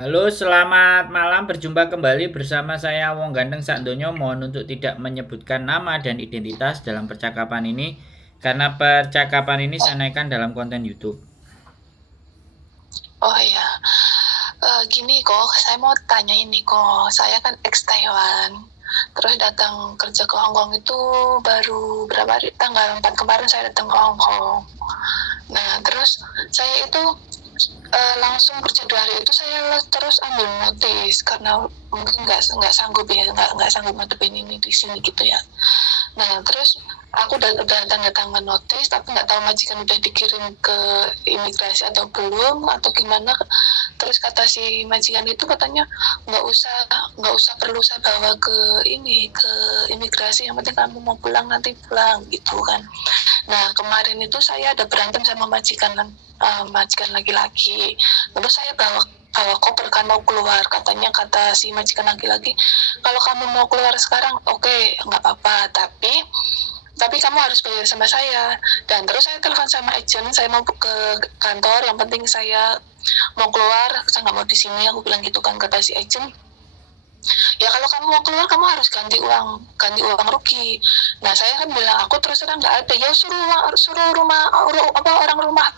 Halo, selamat malam. Berjumpa kembali bersama saya Wong Ganteng Sakdonya. Mohon untuk tidak menyebutkan nama dan identitas dalam percakapan ini karena percakapan ini saya naikkan dalam konten YouTube. Oh iya, gini kok, saya mau tanya ini kok, saya kan ex Taiwan, terus datang kerja ke Hong Kong itu baru berapa hari, tanggal 4 kemarin saya datang ke Hong Kong. Nah, terus saya itu langsung kerja 2 hari itu saya terus ambil notis karena mungkin nggak sanggup ya, nggak sanggup ngadepin ini di sini gitu ya. Nah, terus aku udah tanda tangan notis, tapi nggak tahu majikan udah dikirim ke imigrasi atau belum atau gimana. Terus kata si majikan itu katanya nggak usah perlu saya bawa ke imigrasi, yang penting kamu mau pulang nanti pulang gitu kan. Nah, kemarin itu saya ada berantem sama majikan laki-laki. Terus saya bawa koper kan mau keluar, kata si majikan laki-laki, kalau kamu mau keluar sekarang oke, nggak apa-apa, tapi kamu harus bayar sama saya. Dan terus saya telepon sama agent, saya mau ke kantor, yang penting saya mau keluar, saya nggak mau di sini, aku bilang gitu kan. Kata si agent, ya kalau kamu mau keluar kamu harus ganti uang rugi. Nah, saya kan bilang aku terus terang nggak ada. Ya orang rumah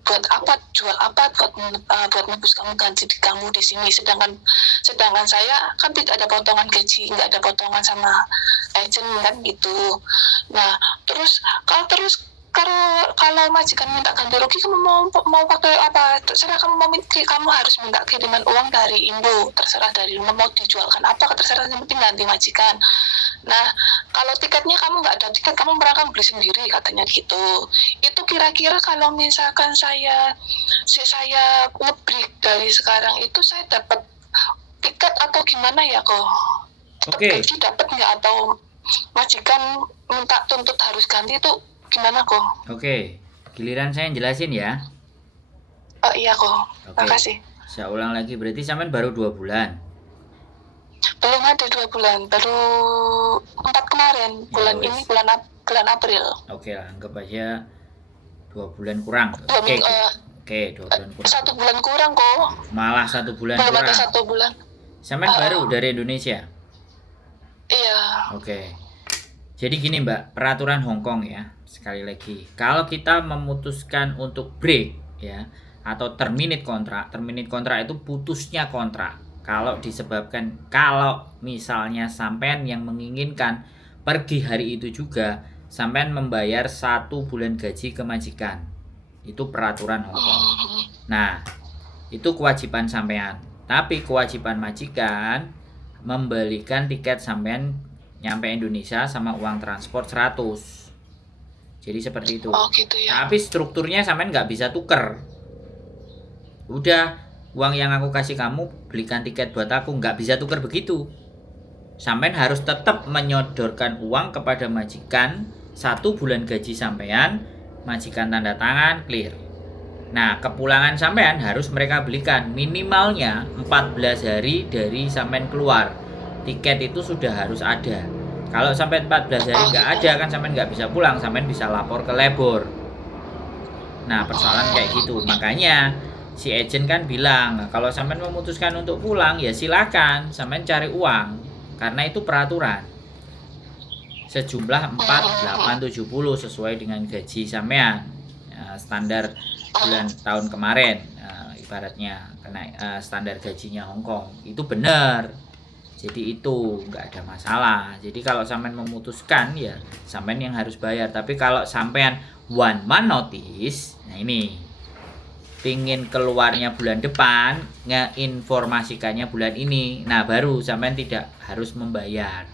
buat apa, jual apa, buat nebus kamu gaji di kamu di sini, sedangkan saya kan tidak ada potongan gaji, nggak ada potongan sama agent kan gitu. Nah, kalau majikan minta ganti rugi, kamu mau pakai apa, terserah. Kamu harus minta kiriman uang dari Indo, terserah, dari rumah mau dijualkan apa terserah, yang penting ganti majikan. Nah, kalau tiketnya kamu nggak ada tiket, kamu berangkat beli sendiri, katanya gitu. Itu kira-kira kalau misalkan saya ngebreak dari sekarang itu, saya dapat tiket atau gimana ya kok? Tetap Oke, gaji dapat nggak, atau majikan minta tuntut harus ganti, itu gimana kok? oke. Giliran saya yang jelasin ya. Oh iya kok, Oke, makasih. saya ulang lagi. Berarti sampean baru 2 bulan. Belum ada 2 bulan, baru 4 kemarin, Ya bulan ini, wes. bulan April. Oke lah, anggap aja 2 bulan kurang. Dua Oke, minggu, oke, 2 bulan kurang. 1 bulan kurang kok, Malah 1 bulan belum ada kurang. 1 bulan. Sampean baru Uh, dari Indonesia. iya. Oke. Jadi gini Mbak, peraturan Hong Kong ya, sekali lagi, kalau kita memutuskan untuk break ya, atau terminate kontrak itu putusnya kontrak. Kalau misalnya sampean yang menginginkan pergi hari itu juga, sampean membayar 1 bulan gaji ke majikan. Itu peraturan Hong Kong. Hmm. Nah, itu kewajiban sampean. Tapi kewajiban majikan membelikan tiket sampean nyampe Indonesia sama uang transport 100. Jadi seperti itu. Oh gitu ya. Tapi strukturnya sampean nggak bisa tuker. Udah, uang yang aku kasih kamu belikan tiket buat aku, nggak bisa tuker begitu. Sampean harus tetap menyodorkan uang kepada majikan 1 bulan gaji sampean, majikan tanda tangan clear. Nah, kepulangan sampean harus mereka belikan minimalnya 14 hari dari sampean keluar. Tiket itu sudah harus ada. Kalau sampai 14 hari Oh nggak gitu. ada kan sampean nggak bisa pulang, sampean bisa lapor ke labor. Nah, persoalan kayak gitu. Oh, Makanya si agent kan bilang, kalau sampean memutuskan untuk pulang ya silakan, sampean cari uang. Karena itu peraturan. Sejumlah 4.870 sesuai dengan gaji sampean. Ya, standar bulan tahun kemarin, ibaratnya kena standar gajinya Hong Kong itu benar. Jadi itu nggak ada masalah. Jadi kalau sampean memutuskan ya sampean yang harus bayar. Tapi kalau sampean one man notice, nah ini pingin keluarnya bulan depan, ngeinformasikannya bulan ini, nah baru sampean tidak harus membayar.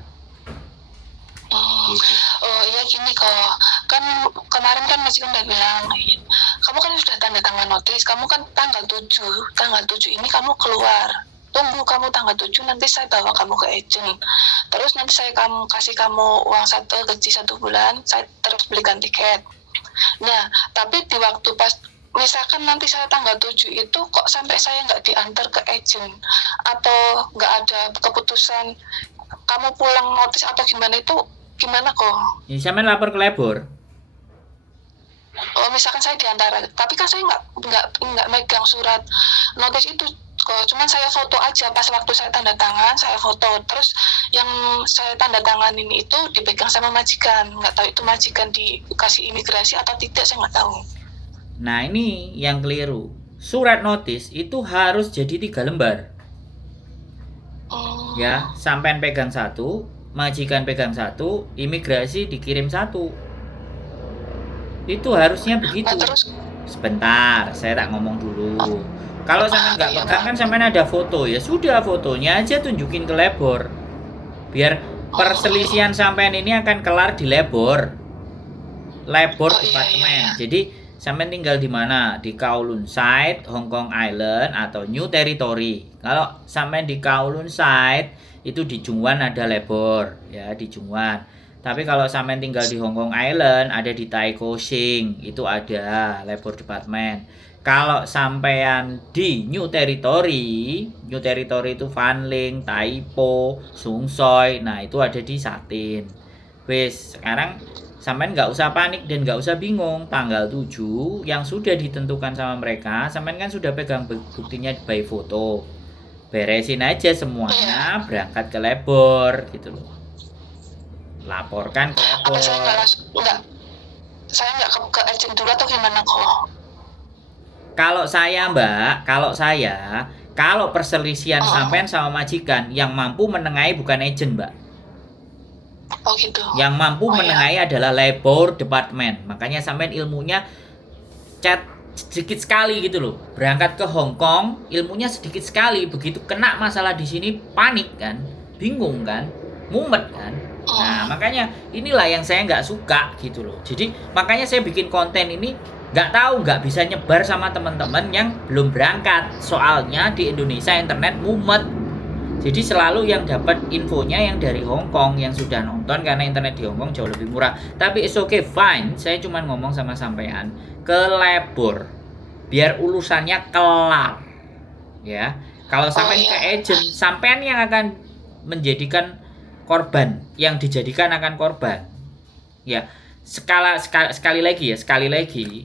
oh, Gitu. oh iya gini kok, kan kemarin kan majikan udah bilang, kamu kan sudah tanda tangan notis, kamu kan tanggal 7 ini kamu keluar. Tunggu kamu tanggal 7, nanti saya bawa kamu ke agent. Terus nanti saya kasih kamu uang gaji 1 bulan, saya terus belikan tiket. Nah, tapi di waktu pas misalkan nanti saya tanggal 7 itu kok sampai saya nggak diantar ke agent, atau nggak ada keputusan kamu pulang notis atau gimana, itu gimana kok? Ini sampean lapor ke labor. Oh, misalkan saya diantara, tapi kan saya nggak megang surat notis itu. kok. Cuman saya foto aja pas waktu saya tanda tangan, saya foto. Terus yang saya tanda tanganin itu dipegang sama majikan. Nggak tahu itu majikan dikasih imigrasi atau tidak, saya nggak tahu. Nah, ini yang keliru. Surat notis itu harus jadi 3 lembar. Ya, sampean pegang 1, majikan pegang 1, imigrasi dikirim 1. Itu harusnya begitu. Nah, terus Sebentar, saya tak ngomong dulu. Kalau sampean nggak pegang kan sampean ada foto, ya sudah, fotonya aja tunjukin ke labor. Biar perselisihan sampean ini akan kelar di labor departemen. Jadi sampean tinggal di mana? Di Kowloon Site, Hong Kong Island atau New Territory. Kalau sampean di Kowloon Site itu di Jungwan ada labor, ya di Jungwan. Tapi kalau sampean tinggal di Hong Kong Island, ada di Tai Ko Sing, itu ada labor department. Kalau sampean di New Territory itu Fanling, Tai Po, Sung Soi, nah itu ada di Satin. Wes, sekarang sampean nggak usah panik dan nggak usah bingung. Tanggal 7 yang sudah ditentukan sama mereka, sampean kan sudah pegang buktinya by foto. Beresin aja semuanya, berangkat ke labor gitu loh. Laporkan ke apa saya nggak labor. langsung saya nggak ke agent dulu atau gimana kok? Kalau saya, Mbak, kalau perselisihan sampean sama majikan, yang mampu menengahi bukan agent, Mbak. Oh gitu. Yang mampu menengahi adalah labor department. Makanya sampean ilmunya chat sedikit sekali gitu loh. Berangkat ke Hong Kong, ilmunya sedikit sekali. Begitu kena masalah di sini panik kan, bingung kan, mumet kan. Nah, makanya inilah yang saya nggak suka gitu loh. Jadi makanya saya bikin konten ini, nggak bisa nyebar sama teman-teman yang belum berangkat. Soalnya di Indonesia internet mumet. Jadi selalu yang dapat infonya yang dari Hong Kong yang sudah nonton, karena internet di Hong Kong jauh lebih murah. Tapi it's okay, fine. Saya cuma ngomong sama sampean ke labor biar urusannya kelar. Ya. Kalau sampean ke agent, sampean yang akan menjadikan korban, yang dijadikan akan korban. Ya, sekali lagi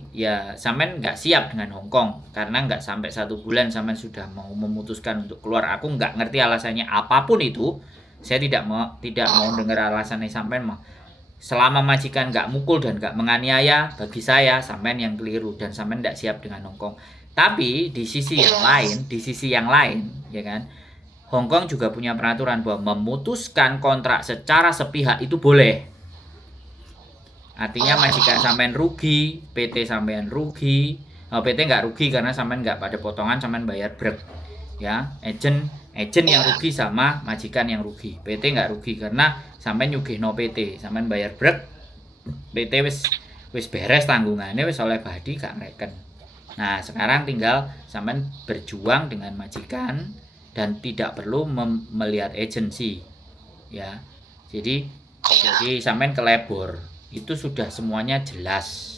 ya sampean nggak siap dengan Hong Kong, karena nggak sampai 1 bulan sampean sudah mau memutuskan untuk keluar. Aku nggak ngerti alasannya apapun itu. Saya tidak mau dengar alasannya sampean mah. Selama majikan nggak mukul dan nggak menganiaya, bagi saya sampean yang keliru dan sampean nggak siap dengan Hong Kong. Tapi di sisi yang lain, ya kan, Hong Kong juga punya peraturan bahwa memutuskan kontrak secara sepihak itu boleh. Artinya majikan sampean rugi, PT sampean rugi. PT nggak rugi karena sampean nggak pada potongan, sampean bayar brek. Ya, agent yang rugi sama majikan yang rugi. PT nggak rugi karena sampean nyugihno PT, sampean bayar brek. PT wis beres tanggungannya, wis oleh badi gak ngreken. Nah, sekarang tinggal sampean berjuang dengan majikan dan tidak perlu melihat agensi, ya. Jadi sampean ke labor itu sudah semuanya jelas.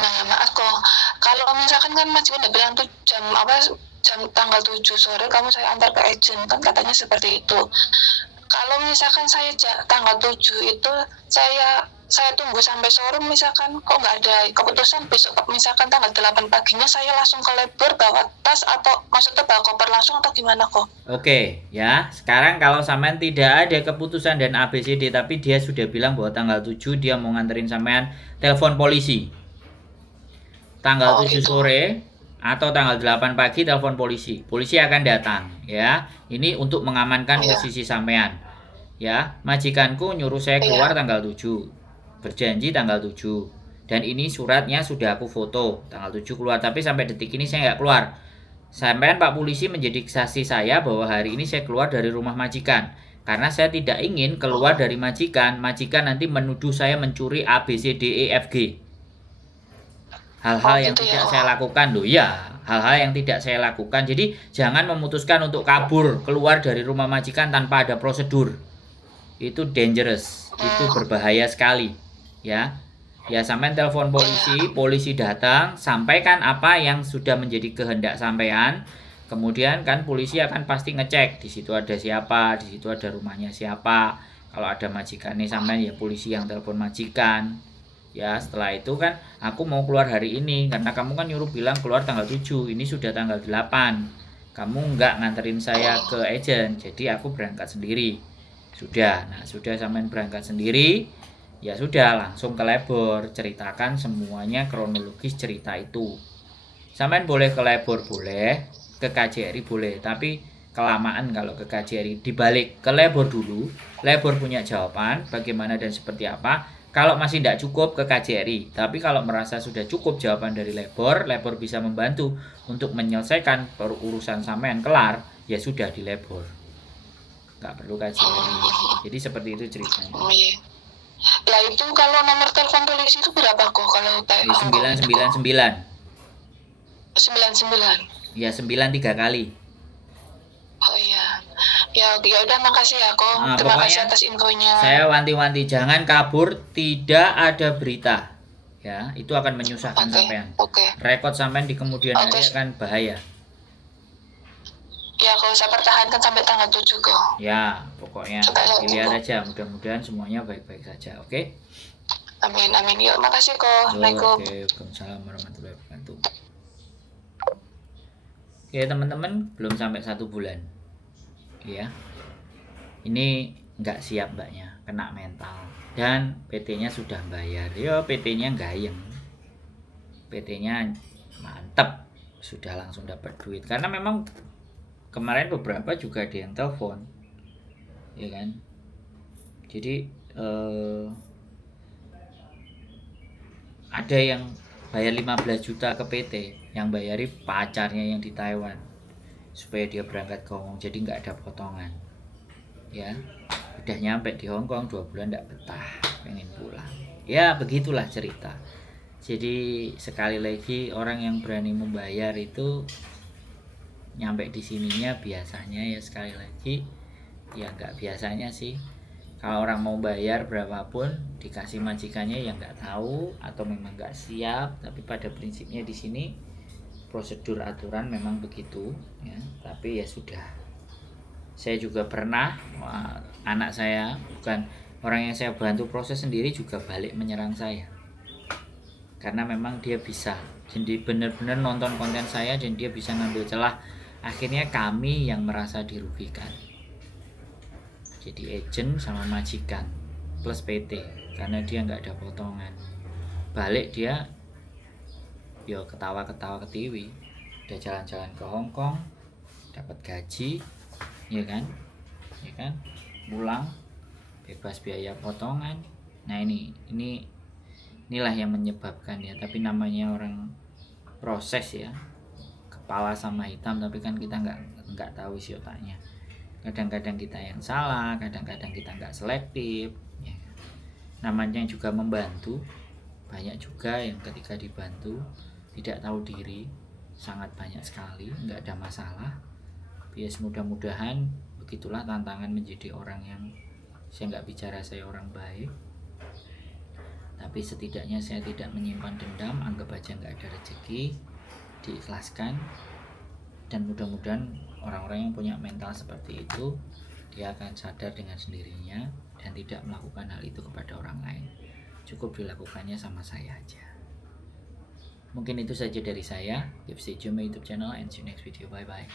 Nah, maaf kok, kalau misalkan kan majikan udah bilang tuh jam tanggal 7 sore kamu saya antar ke agent, kan katanya seperti itu. Kalau misalkan saya tanggal 7 itu saya tunggu sampai sore, misalkan kok nggak ada keputusan, besok misalkan tanggal 8 paginya saya langsung ke labor bawa tas atau maksudnya bawa koper langsung atau gimana kok? Oke, ya. Sekarang kalau sampean tidak ada keputusan dan ABCD, tapi dia sudah bilang bahwa tanggal 7 dia mau nganterin sampean, telepon polisi. Tanggal 7 sore atau tanggal 8 pagi telepon polisi. Polisi akan datang, ya. Ini untuk mengamankan posisi sampean. Ya, majikanku nyuruh saya keluar tanggal 7. Berjanji tanggal 7. Dan ini suratnya sudah aku foto, tanggal 7 keluar, tapi sampai detik ini saya nggak keluar. Sampean Pak Polisi menjadi saksi saya bahwa hari ini saya keluar dari rumah majikan. Karena saya tidak ingin keluar dari majikan nanti menuduh saya mencuri A, B, C, D, E, F, G. Hal-hal yang tidak saya lakukan loh, ya. Hal-hal yang tidak saya lakukan. Jadi jangan memutuskan untuk kabur keluar dari rumah majikan tanpa ada prosedur. Itu dangerous, itu berbahaya sekali, ya. Ya, sampean telepon polisi datang, sampaikan apa yang sudah menjadi kehendak sampean. Kemudian kan polisi akan pasti ngecek di situ ada siapa, di situ ada rumahnya siapa. Kalau ada majikan nih sampean, ya polisi yang telepon majikan. Ya setelah itu kan aku mau keluar hari ini, karena kamu kan nyuruh bilang keluar tanggal 7, ini sudah tanggal 8. Kamu nggak nganterin saya ke agent, jadi aku berangkat sendiri. Sudah, nah sudah sampean berangkat sendiri, ya sudah langsung ke labor, ceritakan semuanya kronologis cerita itu. Sampean boleh ke labor boleh, ke KJRI boleh, tapi kelamaan kalau ke KJRI. Dibalik ke labor dulu, labor punya jawaban bagaimana dan seperti apa. Kalau masih tidak cukup ke KJRI, tapi kalau merasa sudah cukup jawaban dari labor, labor bisa membantu untuk menyelesaikan urusan sampean kelar, ya sudah di labor, nggak perlu KJRI. Jadi seperti itu ceritanya. Oh iya. Lah itu kalau nomor telepon polisi itu berapa kok kalau Di 999. 99. Ya 9 3 kali. Oh iya. Ya udah makasih ya kok. Nah, Terima pokoknya kasih atas infonya. saya wanti-wanti jangan kabur, tidak ada berita. Ya, itu akan menyusahkan sampean. Rekod sampean di kemudian hari akan bahaya. Ya, kalau saya pertahankan sampai tanggal 7 kok. Ya, pokoknya dilihat aja, mudah-mudahan semuanya baik-baik saja, oke? Amin, amin. Yuk, makasih kok. Assalamualaikum. Oke, waalaikumsalam warahmatullahi wabarakatuh. Oke, teman-teman, belum sampai 1 bulan. Ya. Ini nggak siap mbaknya, kena mental. Dan PT-nya sudah bayar. Ya, PT-nya gayeng. PT-nya mantep, sudah langsung dapat duit. Karena memang kemarin beberapa juga ada yang telepon, ya kan. Jadi ada yang bayar 15 juta ke PT, yang bayari pacarnya yang di Taiwan supaya dia berangkat ke Hongkong, jadi nggak ada potongan. Ya, udah nyampe di Hongkong 2 bulan nggak betah, pengen pulang. Ya begitulah cerita. Jadi sekali lagi, orang yang berani membayar itu nyampe di sininya biasanya ya sekali lagi ya nggak biasanya sih, kalau orang mau bayar berapapun dikasih majikannya yang nggak tahu atau memang nggak siap. Tapi pada prinsipnya di sini prosedur aturan memang begitu ya. Tapi ya sudah, saya juga pernah, anak saya, bukan orang yang saya bantu proses sendiri, juga balik menyerang saya karena memang dia bisa, jadi benar-benar nonton konten saya dan dia bisa ngambil celah. Akhirnya kami yang merasa dirugikan, jadi agent sama majikan plus PT, karena dia nggak ada potongan. Balik dia yo ketawa-ketawa ketiwi, udah jalan-jalan ke Hongkong, dapat gaji, ya kan, pulang bebas biaya potongan. Nah inilah yang menyebabkan ya. Tapi namanya orang proses ya, kepala sama hitam, tapi kan kita nggak tahu isi otaknya. Kadang-kadang kita yang salah, kadang-kadang kita nggak selektif ya. Namanya juga membantu, banyak juga yang ketika dibantu tidak tahu diri, sangat banyak sekali, nggak ada masalah. Bias mudah-mudahan begitulah tantangan menjadi orang yang, saya nggak bicara saya orang baik, tapi setidaknya saya tidak menyimpan dendam. Anggap aja nggak ada rezeki, diikhlaskan. Dan mudah-mudahan orang-orang yang punya mental seperti itu, dia akan sadar dengan sendirinya dan tidak melakukan hal itu kepada orang lain. Cukup dilakukannya sama saya aja. Mungkin itu saja dari saya. Keep stay tune my YouTube channel and see you next video. Bye bye.